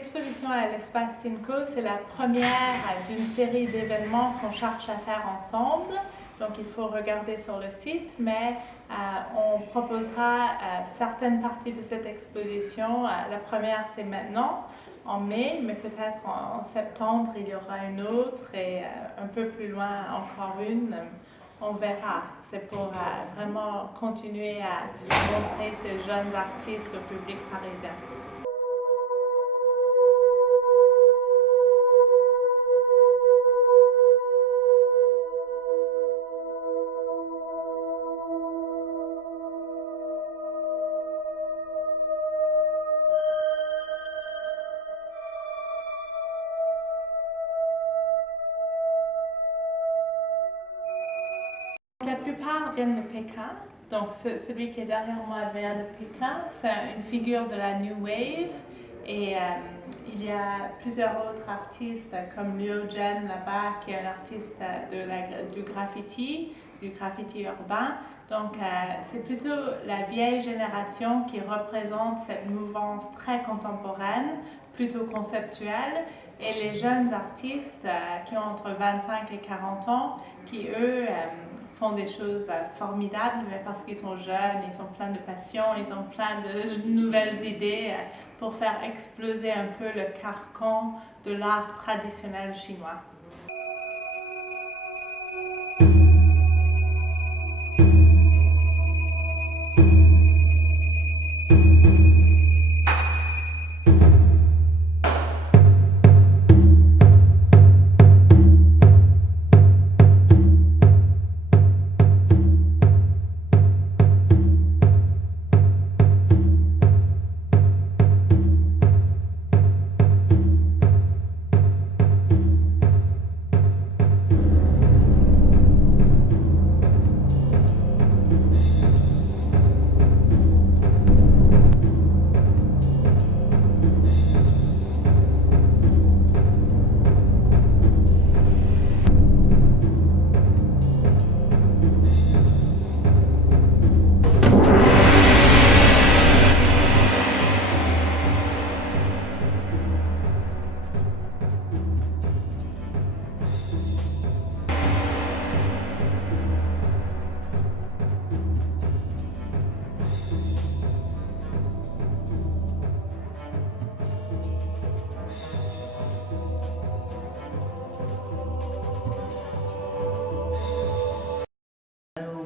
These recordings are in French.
exposition à l'espace Cinco, c'est la première d'une série d'événements qu'on cherche à faire ensemble. Donc il faut regarder sur le site, mais on proposera certaines parties de cette exposition. La première, c'est maintenant, en mai, mais peut-être en septembre, il y aura une autre et un peu plus loin encore une. On verra. C'est pour vraiment continuer à montrer ces jeunes artistes au public parisien. La plupart viennent de Pékin. Donc celui qui est derrière moi vient de Pékin. C'est une figure de la New Wave. Et il y a plusieurs autres artistes comme Liu Zhen là-bas, qui est un artiste du graffiti urbain. Donc c'est plutôt la vieille génération qui représente cette mouvance très contemporaine, plutôt conceptuelle, et les jeunes artistes qui ont entre 25 et 40 ans, qui eux font des choses formidables, mais parce qu'ils sont jeunes, ils sont pleins de passion, ils ont plein de nouvelles idées pour faire exploser un peu le carcan de l'art traditionnel chinois.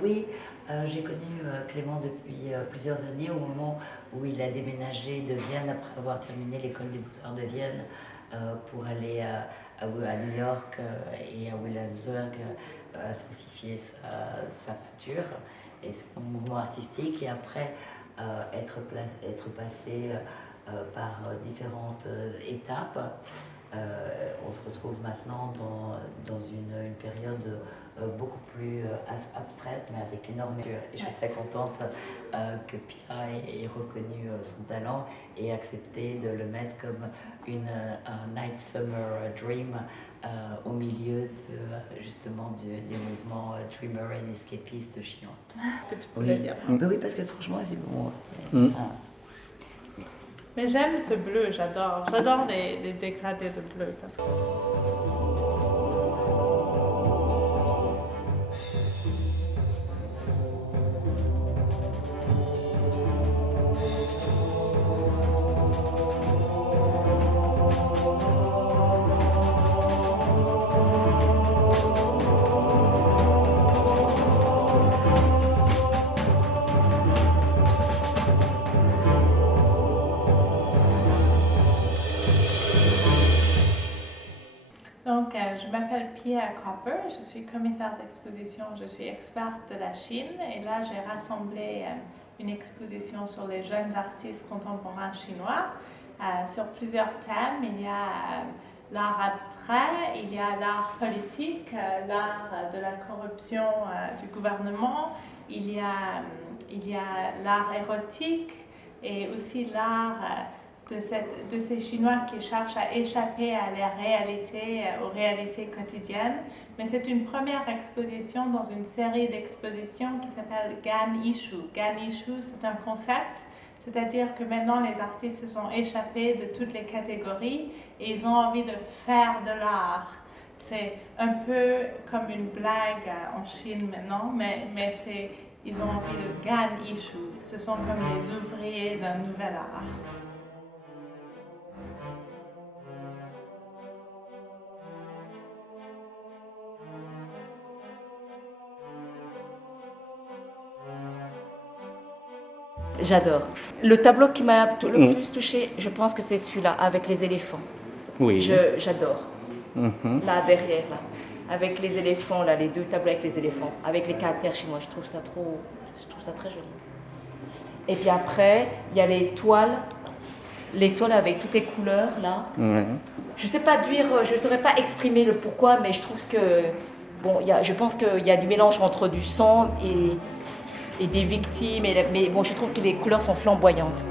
Oui, j'ai connu Clément depuis plusieurs années, au moment où il a déménagé de Vienne après avoir terminé l'école des Beaux-Arts de Vienne pour aller à New York et à Williamsburg intensifier sa peinture et son mouvement artistique, et après être passé par différentes étapes. On se retrouve maintenant dans une période beaucoup plus abstraite, mais avec énormément. Et je suis très contente que Pia ait reconnu son talent et accepté de le mettre comme un Night Summer Dream au milieu justement des mouvements dreamer and escapiste chinois. Que tu pourrais dire. Oui, parce que franchement, c'est bon. Mais j'aime ce bleu, j'adore. J'adore les dégradés de bleu. Parce que... Donc, je m'appelle Pia Copper, je suis commissaire d'exposition, je suis experte de la Chine, et là j'ai rassemblé une exposition sur les jeunes artistes contemporains chinois sur plusieurs thèmes. Il y a l'art abstrait, il y a l'art politique, l'art de la corruption du gouvernement, il y a l'art érotique et aussi l'art de ces Chinois qui cherchent à échapper à la réalité, aux réalités quotidiennes. Mais c'est une première exposition dans une série d'expositions qui s'appelle Gan Ishu. Gan Ishu, c'est un concept, C'est-à-dire que maintenant, les artistes se sont échappés de toutes les catégories et ils ont envie de faire de l'art. C'est un peu comme une blague en Chine maintenant, mais ils ont envie de gan ishu. Ce sont comme les ouvriers d'un nouvel art. J'adore. Le tableau qui m'a le plus touchée, je pense que c'est celui-là, avec les éléphants. Oui. J'adore. Là, derrière, là. Avec les éléphants, là, les 2 tableaux avec les éléphants, avec les caractères chinois, je trouve ça très joli. Et puis après, il y a les toiles avec toutes les couleurs, là. Je sais pas dire, je saurais pas exprimer le pourquoi, mais je trouve que, bon, je pense qu'il y a du mélange entre du sang et des victimes, mais bon, je trouve que les couleurs sont flamboyantes.